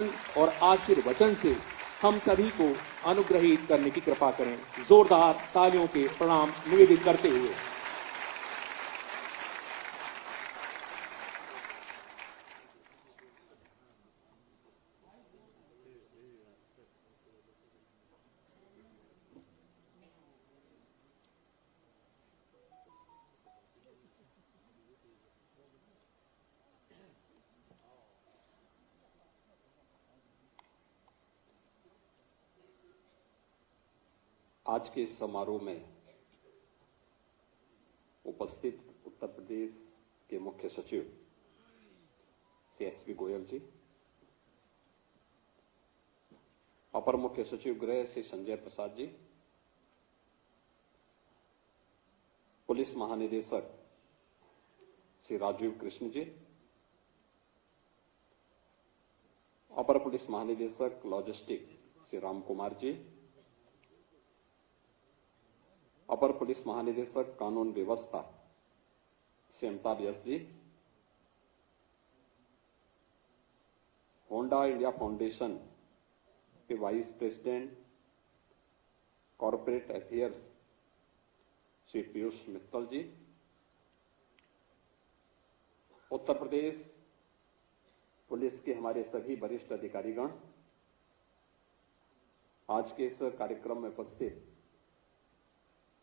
और आशीर्वचन से हम सभी को अनुग्रहित करने की कृपा करें। जोरदार तालियों के प्रणाम निवेदित करते हुए आज के इस समारोह में उपस्थित उत्तर प्रदेश के मुख्य सचिव श्री एसपी गोयल जी, अपर मुख्य सचिव गृह श्री संजय प्रसाद जी, पुलिस महानिदेशक श्री राजीव कृष्ण जी, अपर पुलिस महानिदेशक लॉजिस्टिक श्री राम कुमार जी, अपर पुलिस महानिदेशक कानून व्यवस्था Shri Amitabh Yash ji, Honda India Foundation के vice president corporate affairs Shri Piyush Mittal ji, Uttar Pradesh पुलिस के हमारे सभी वरिष्ठ अधिकारीगण, आज के इस कार्यक्रम में उपस्थित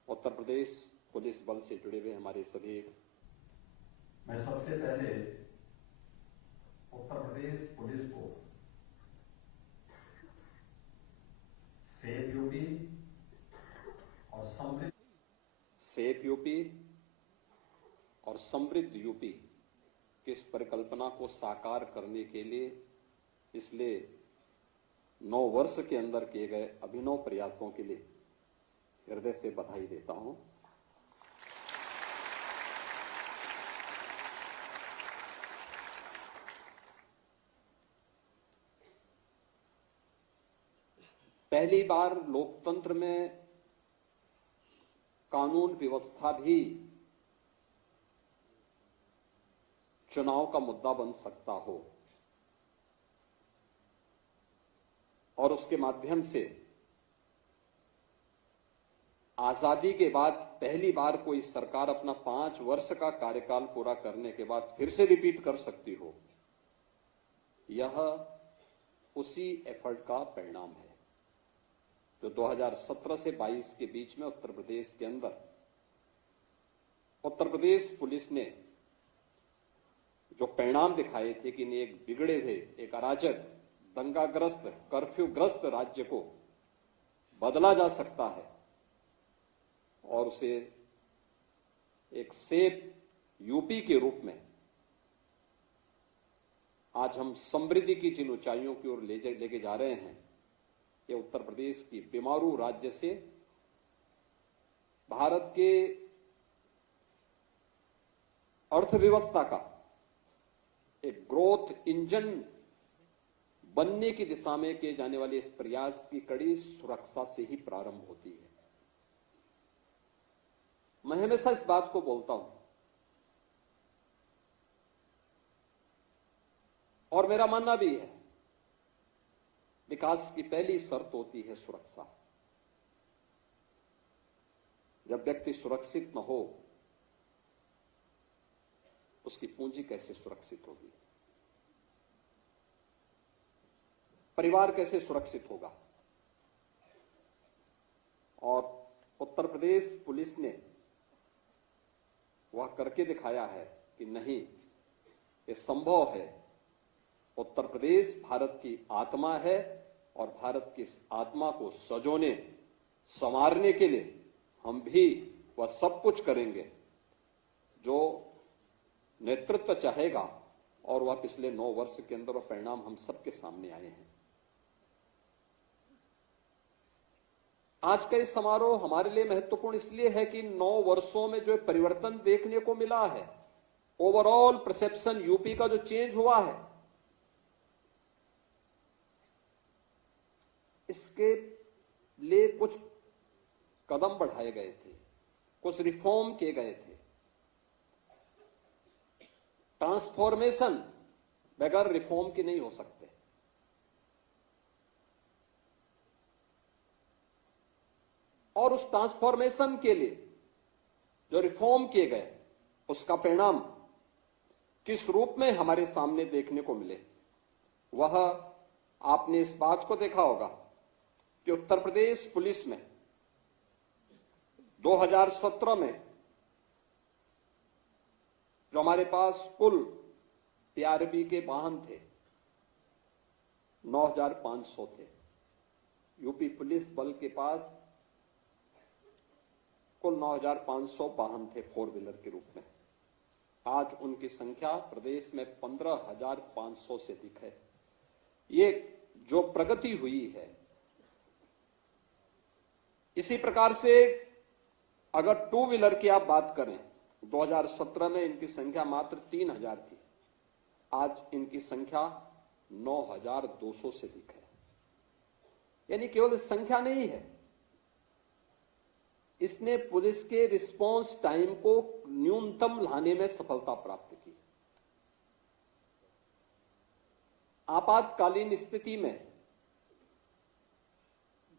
उत्तर प्रदेश पुलिस बल से जुड़े हुए हमारे सभी। मैं सबसे पहले उत्तर प्रदेश पुलिस को सेफ यूपी और समृद्ध यूपी की इस परिकल्पना को साकार करने के लिए पिछले 9 वर्ष के अंदर किए गए अभिनव प्रयासों के लिए हृदय से बधाई देता हूं। पहली बार लोकतंत्र में कानून व्यवस्था भी चुनाव का मुद्दा बन सकता हो और उसके माध्यम से आजादी के बाद पहली बार कोई सरकार अपना 5 वर्ष का कार्यकाल पूरा करने के बाद फिर से रिपीट कर सकती हो। यह उसी एफर्ट का परिणाम है जो 2017 से 22 के बीच में उत्तर प्रदेश के अंदर उत्तर प्रदेश पुलिस ने जो परिणाम दिखाए थे कि एक बिगड़े हुए, एक अराजक, दंगाग्रस्त, कर्फ्यूग्रस्त राज्य को बदला जा सकता है और उसे एक सेफ यूपी के रूप में आज हम समृद्धि की जिन ऊंचाइयों की ओर लेके जा रहे हैं, ये उत्तर प्रदेश की बीमारू राज्य से भारत के अर्थव्यवस्था का एक ग्रोथ इंजन बनने की दिशा में किए जाने वाले इस प्रयास की कड़ी सुरक्षा से ही प्रारंभ होती है। मैं हमेशा इस बात को बोलता हूं और मेरा मानना भी है, विकास की पहली शर्त होती है सुरक्षा। जब व्यक्ति सुरक्षित न हो, उसकी पूंजी कैसे सुरक्षित होगी, परिवार कैसे सुरक्षित होगा। और उत्तर प्रदेश पुलिस ने वह करके दिखाया है कि नहीं, ये संभव है। उत्तर प्रदेश भारत की आत्मा है और भारत की इस आत्मा को सजोने, संवारने के लिए हम भी वह सब कुछ करेंगे जो नेतृत्व चाहेगा और वह पिछले 9 वर्ष के अंदर वह परिणाम हम सबके सामने आए हैं। आज का इस समारोह हमारे लिए महत्वपूर्ण इसलिए है कि 9 वर्षों में जो परिवर्तन देखने को मिला है, ओवरऑल परसेप्शन यूपी का जो चेंज हुआ है, इसके लिए कुछ कदम बढ़ाए गए थे, कुछ रिफॉर्म किए गए थे। ट्रांसफॉर्मेशन बगैर रिफॉर्म के नहीं हो सकते। और उस ट्रांसफॉर्मेशन के लिए जो रिफॉर्म किए गए उसका परिणाम किस रूप में हमारे सामने देखने को मिले, वह आपने इस बात को देखा होगा कि उत्तर प्रदेश पुलिस में 2017 में जो हमारे पास कुल टीआरबी के वाहन थे 9,500 थे। यूपी पुलिस बल के पास कुल 9,500 वाहन थे 4 व्हीलर के रूप में। आज उनकी संख्या प्रदेश में 15,500 से अधिक है। ये जो प्रगति हुई है, इसी प्रकार से अगर 2 व्हीलर की आप बात करें, 2017 में इनकी संख्या मात्र 3,000 थी, आज इनकी संख्या 9,200 से अधिक है। यानी केवल संख्या नहीं है, इसने पुलिस के रिस्पांस टाइम को न्यूनतम लाने में सफलता प्राप्त की। आपातकालीन स्थिति में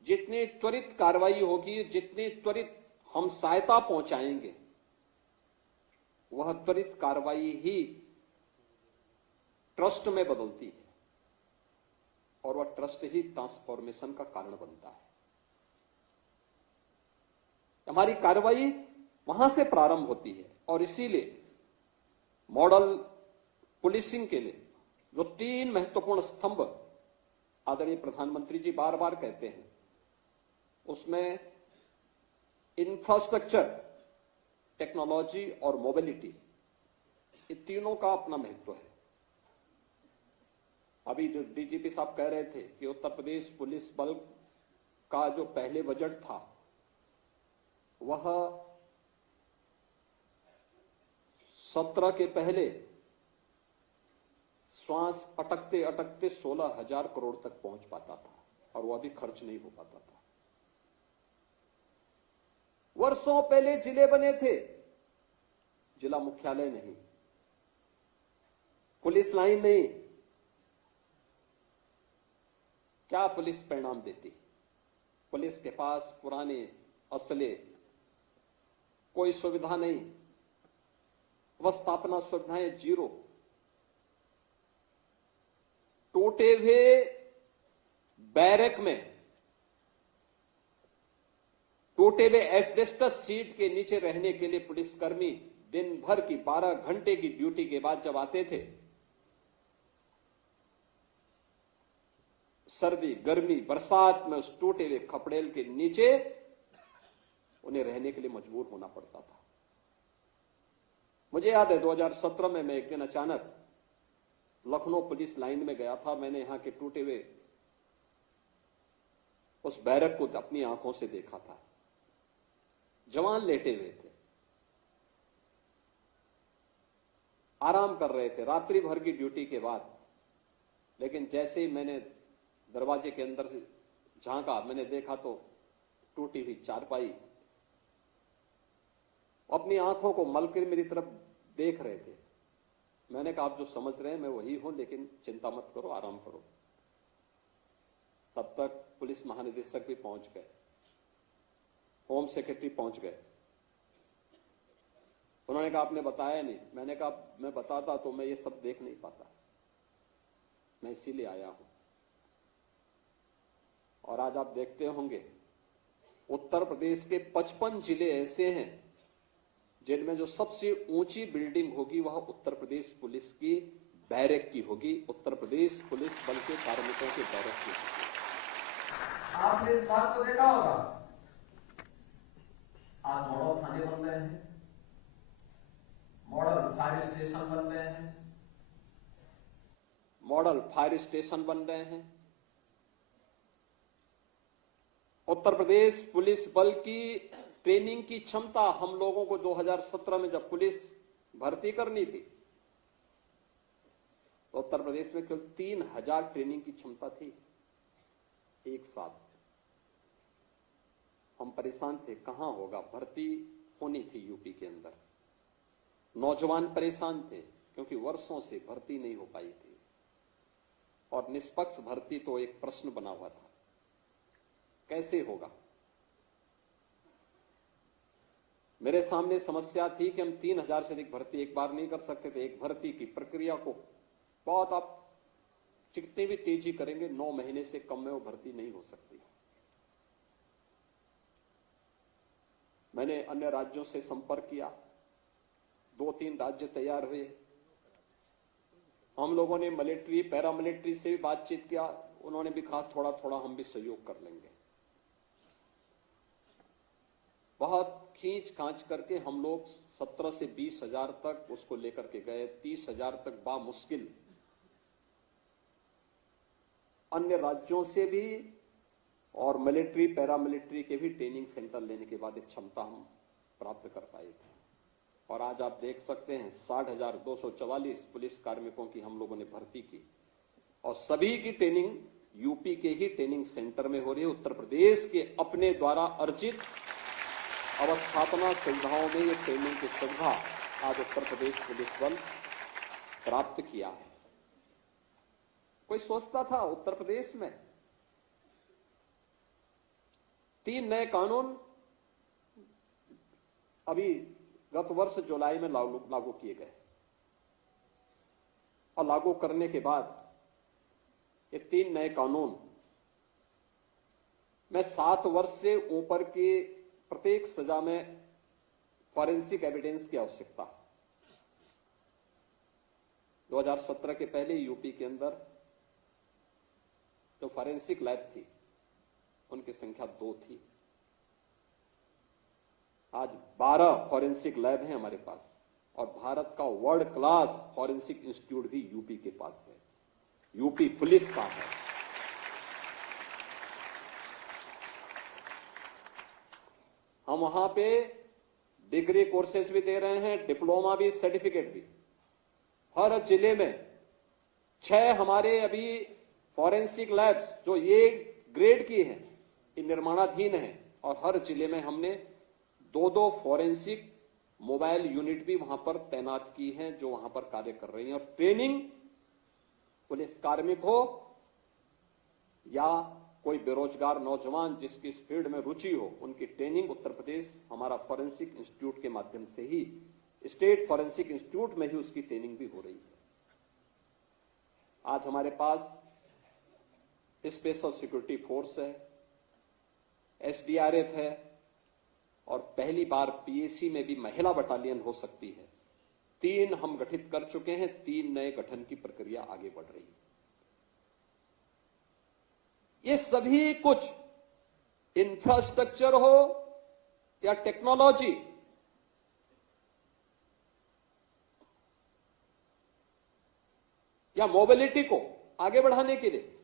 जितनी त्वरित कार्रवाई होगी, जितनी त्वरित हम सहायता पहुंचाएंगे, वह त्वरित कार्रवाई ही ट्रस्ट में बदलती है और वह ट्रस्ट ही ट्रांसफॉर्मेशन का कारण बनता है। हमारी कार्रवाई वहां से प्रारंभ होती है और इसीलिए मॉडल पुलिसिंग के लिए जो 3 महत्वपूर्ण स्तंभ आदरणीय प्रधानमंत्री जी बार बार कहते हैं, उसमें इंफ्रास्ट्रक्चर, टेक्नोलॉजी और मोबिलिटी, ये तीनों का अपना महत्व है। अभी जो डीजीपी साहब कह रहे थे कि उत्तर प्रदेश पुलिस बल का जो पहले बजट था वह 17 के पहले श्वास अटकते अटकते 16,000 करोड़ तक पहुंच पाता था और वह भी खर्च नहीं हो पाता था। वर्षों पहले जिले बने थे, जिला मुख्यालय नहीं, पुलिस लाइन नहीं। क्या पुलिस परिणाम देती? पुलिस के पास पुराने असले, कोई सुविधा नहीं, अवस्थापना सुविधाएं जीरो, टूटे हुए बैरक में, टूटे हुए एस्बेस्टस सीट के नीचे रहने के लिए पुलिसकर्मी दिन भर की 12 घंटे की ड्यूटी के बाद जब आते थे, सर्दी, गर्मी, बरसात में उस टूटे हुए खपड़ेल के नीचे उन्हें रहने के लिए मजबूर होना पड़ता था। मुझे याद है 2017 में मैं एक दिन अचानक लखनऊ पुलिस लाइन में गया था। मैंने यहां के टूटे हुए उस बैरक को अपनी आंखों से देखा था। जवान लेटे हुए थे, आराम कर रहे थे रात्रि भर की ड्यूटी के बाद। लेकिन जैसे ही मैंने दरवाजे के अंदर से झांका, मैंने देखा तो टूटी हुई चारपाई, अपनी आंखों को मलकर मेरी तरफ देख रहे थे। मैंने कहा, आप जो समझ रहे हैं मैं वही हूं, लेकिन चिंता मत करो, आराम करो। तब तक पुलिस महानिदेशक भी पहुंच गए, होम सेक्रेटरी पहुंच गए। उन्होंने कहा, आपने बताया नहीं। मैंने कहा, मैं बताता तो मैं ये सब देख नहीं पाता, मैं इसीलिए आया हूं। और आज आप देखते होंगे उत्तर प्रदेश के 55 जिले ऐसे हैं जिनमें जो सबसे ऊंची बिल्डिंग होगी वह उत्तर प्रदेश पुलिस की बैरक की होगी, उत्तर प्रदेश पुलिस बल के कार्मिकों के बैरक की होगी। आपने इस बात को देखा होगा, आज मॉडल थाने बन रहे हैं, मॉडल फायर स्टेशन बन रहे हैं, मॉडल फायर स्टेशन बन रहे हैं। उत्तर प्रदेश पुलिस बल की ट्रेनिंग की क्षमता हम लोगों को 2017 में जब पुलिस भर्ती करनी थी तो उत्तर प्रदेश में केवल 3,000 ट्रेनिंग की क्षमता थी एक साथ। हम परेशान थे, कहां होगा, भर्ती होनी थी यूपी के अंदर। नौजवान परेशान थे क्योंकि वर्षों से भर्ती नहीं हो पाई थी और निष्पक्ष भर्ती तो एक प्रश्न बना हुआ था, कैसे होगा। मेरे सामने समस्या थी कि हम 3000 से अधिक भर्ती एक बार नहीं कर सकते थे। एक भर्ती की प्रक्रिया को बहुत आप जितनी भी तेजी करेंगे 9 महीने से कम में वो भर्ती नहीं हो सकती। मैंने अन्य राज्यों से संपर्क किया, 2-3 राज्य तैयार हुए। हम लोगों ने मिलिट्री पैरामिलिट्री से भी बातचीत किया, उन्होंने भी कहा थोड़ा थोड़ा हम भी सहयोग कर लेंगे। बहुत खींच खांच करके हम लोग 17 से 20 हजार तक उसको लेकर के गए। 30 हजार तक बामुश्किल अन्य राज्यों से भी और मिलिट्री पैरामिलिट्री के भी ट्रेनिंग सेंटर लेने के बाद एक क्षमता हम प्राप्त कर पाए थे। और आज आप देख सकते हैं 60,244 पुलिस कार्मिकों की हम लोगों ने भर्ती की और सभी की ट्रेनिंग यूपी के ही ट्रेनिंग सेंटर में हो रही है। उत्तर प्रदेश के अपने द्वारा अर्जित अवस्थापना सुविधाओं में ये ट्रेनिंग की सुविधा आज उत्तर प्रदेश पुलिस बल प्राप्त किया है। कोई सोचता था उत्तर प्रदेश में 3 नए कानून अभी गत वर्ष जुलाई में लागू किए गए और लागू करने के बाद ये 3 नए कानून में 7 वर्ष से ऊपर की प्रत्येक सजा में फॉरेंसिक एविडेंस की आवश्यकता। 2017 के पहले यूपी के अंदर जो फॉरेंसिक लैब थी उनकी संख्या 2 थी। आज 12 फॉरेंसिक लैब हैं हमारे पास और भारत का वर्ल्ड क्लास फॉरेंसिक इंस्टीट्यूट भी यूपी के पास है, यूपी पुलिस का है। हम वहां पे डिग्री कोर्सेज भी दे रहे हैं, डिप्लोमा भी, सर्टिफिकेट भी। हर जिले में 6 हमारे अभी फॉरेंसिक लैब्स जो ये ग्रेड की हैं, ये निर्माणाधीन हैं और हर जिले में हमने 2-2 फॉरेंसिक मोबाइल यूनिट भी वहां पर तैनात की हैं जो वहां पर कार्य कर रही हैं। और ट्रेनिंग पुलिस कार्मिक हो या कोई बेरोजगार नौजवान जिसकी इस फील्ड में रुचि हो, उनकी ट्रेनिंग उत्तर प्रदेश हमारा फॉरेंसिक इंस्टीट्यूट के माध्यम से ही, स्टेट फॉरेंसिक इंस्टीट्यूट में ही उसकी ट्रेनिंग भी हो रही है। आज हमारे पास स्पेशल सिक्योरिटी फोर्स है, एसडीआरएफ है और पहली बार पीएसी में भी महिला बटालियन हो सकती है। 3 हम गठित कर चुके हैं, 3 नए गठन की प्रक्रिया आगे बढ़ रही है। ये सभी कुछ इंफ्रास्ट्रक्चर हो या टेक्नोलॉजी, या मोबिलिटी को आगे बढ़ाने के लिए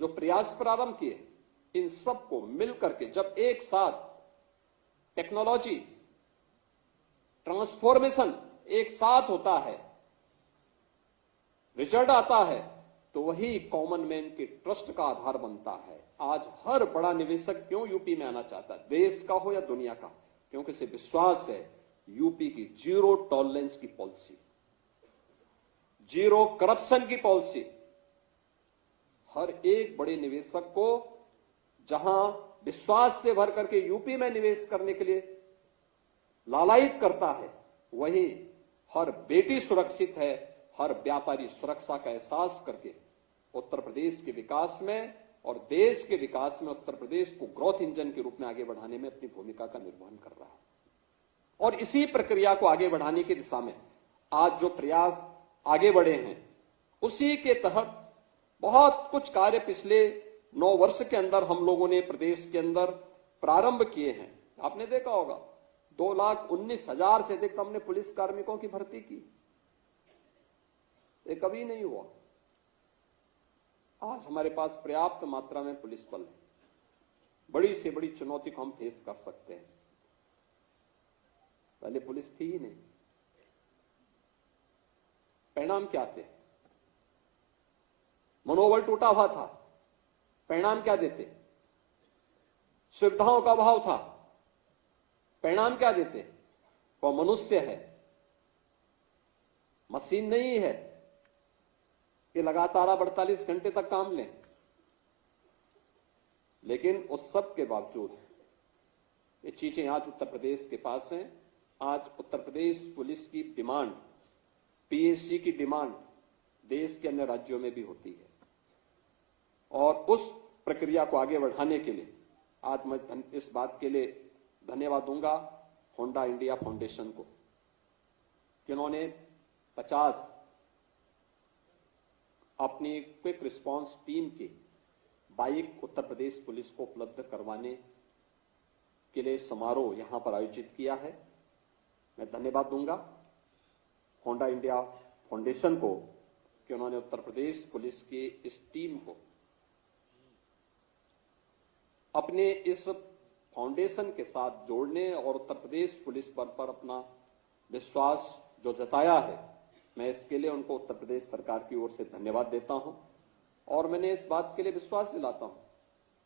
जो प्रयास प्रारंभ किए, इन सबको मिलकर के जब एक साथ टेक्नोलॉजी ट्रांसफॉर्मेशन एक साथ होता है, रिजल्ट आता है, तो वही कॉमन मैन के ट्रस्ट का आधार बनता है। आज हर बड़ा निवेशक क्यों यूपी में आना चाहता है, देश का हो या दुनिया का, क्योंकि उसे विश्वास है यूपी की जीरो टॉलरेंस की पॉलिसी, जीरो करप्शन की पॉलिसी। हर एक बड़े निवेशक को जहां विश्वास से भर करके यूपी में निवेश करने के लिए लालायित करता है, वही हर बेटी सुरक्षित है, हर व्यापारी सुरक्षा का एहसास करके उत्तर प्रदेश के विकास में और देश के विकास में उत्तर प्रदेश को ग्रोथ इंजन के रूप में आगे बढ़ाने में अपनी भूमिका का निर्वहन कर रहा है। और इसी प्रक्रिया को आगे बढ़ाने की दिशा में आज जो प्रयास आगे बढ़े हैं, उसी के तहत बहुत कुछ कार्य पिछले 9 वर्ष के अंदर हम लोगों ने प्रदेश के अंदर प्रारंभ किए हैं। आपने देखा होगा 2,19,000 से अधिक हमने पुलिस कार्मिकों की भर्ती की, ये कभी नहीं हुआ। आज हमारे पास पर्याप्त मात्रा में पुलिस बल है, बड़ी से बड़ी चुनौती को हम फेस कर सकते हैं। पहले पुलिस थी ही नहीं। परिणाम क्या थे? मनोबल टूटा हुआ था। परिणाम क्या देते? सुविधाओं का अभाव था। परिणाम क्या देते? वो मनुष्य है, मशीन नहीं है कि लगातार 48 घंटे तक काम लें। लेकिन उस सब के बावजूद ये चीजें आज उत्तर प्रदेश के पास हैं आज उत्तर प्रदेश पुलिस की डिमांड, पीएससी की डिमांड देश के अन्य राज्यों में भी होती है और उस प्रक्रिया को आगे बढ़ाने के लिए आज मैं इस बात के लिए धन्यवाद दूंगा होंडा इंडिया फाउंडेशन को, जिन्होंने 50 अपनी क्विक रिस्पांस टीम की बाइक उत्तर प्रदेश पुलिस को उपलब्ध करवाने के लिए समारोह यहां पर आयोजित किया है। मैं धन्यवाद दूंगा होंडा इंडिया फाउंडेशन को कि उन्होंने उत्तर प्रदेश पुलिस की इस टीम को अपने इस फाउंडेशन के साथ जोड़ने और उत्तर प्रदेश पुलिस बल पर अपना विश्वास जो जताया है, मैं इसके लिए उनको उत्तर प्रदेश सरकार की ओर से धन्यवाद देता हूं। और मैंने इस बात के लिए विश्वास दिलाता हूं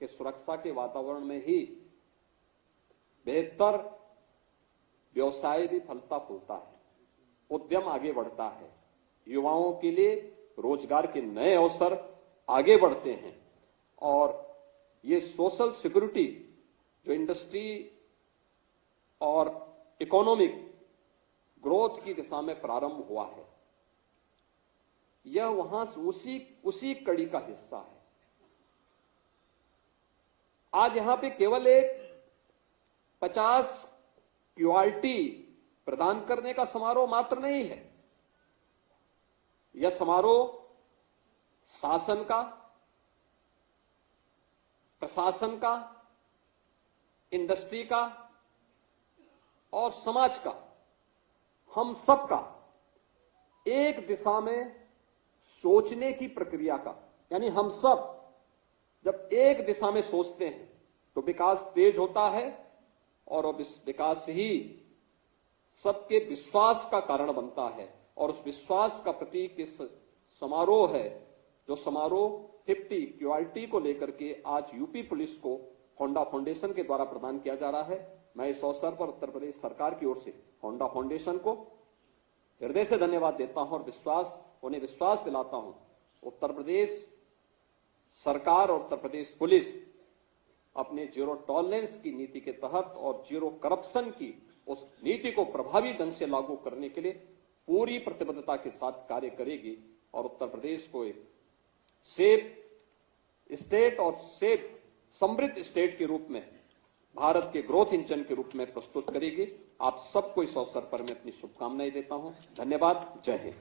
कि सुरक्षा के वातावरण में ही बेहतर व्यवसाय भी फलता फूलता है, उद्यम आगे बढ़ता है, युवाओं के लिए रोजगार के नए अवसर आगे बढ़ते हैं और ये सोशल सिक्योरिटी जो इंडस्ट्री और इकोनॉमिक ग्रोथ की दिशा में प्रारंभ हुआ है, यह वहां से उसी कड़ी का हिस्सा है। आज यहां पे केवल एक 50 क्यूआरटी प्रदान करने का समारोह मात्र नहीं है, यह समारोह शासन का, प्रशासन का, इंडस्ट्री का और समाज का, हम सब का एक दिशा में सोचने की प्रक्रिया का, यानी हम सब जब एक दिशा में सोचते हैं तो विकास तेज होता है और विकास ही सबके विश्वास का कारण बनता है। और उस विश्वास का प्रतीक इस समारोह है, जो समारोह 50 क्यूआरटी को लेकर के आज यूपी पुलिस को होंडा फाउंडेशन के द्वारा प्रदान किया जा रहा है। मैं इस अवसर पर उत्तर प्रदेश सरकार की ओर से होंडा फाउंडेशन को हृदय से धन्यवाद देता हूं और उन्हें विश्वास दिलाता हूं उत्तर प्रदेश सरकार और उत्तर प्रदेश पुलिस अपने जीरो टॉलरेंस की नीति के तहत और जीरो करप्शन की उस नीति को प्रभावी ढंग से लागू करने के लिए पूरी प्रतिबद्धता के साथ कार्य करेगी और उत्तर प्रदेश को एक सेफ स्टेट और सेफ समृद्ध स्टेट के रूप में भारत के ग्रोथ इंजन के रूप में प्रस्तुत करेगी। आप सबको इस अवसर पर मैं अपनी शुभकामनाएं देता हूं। धन्यवाद। जय हिंद।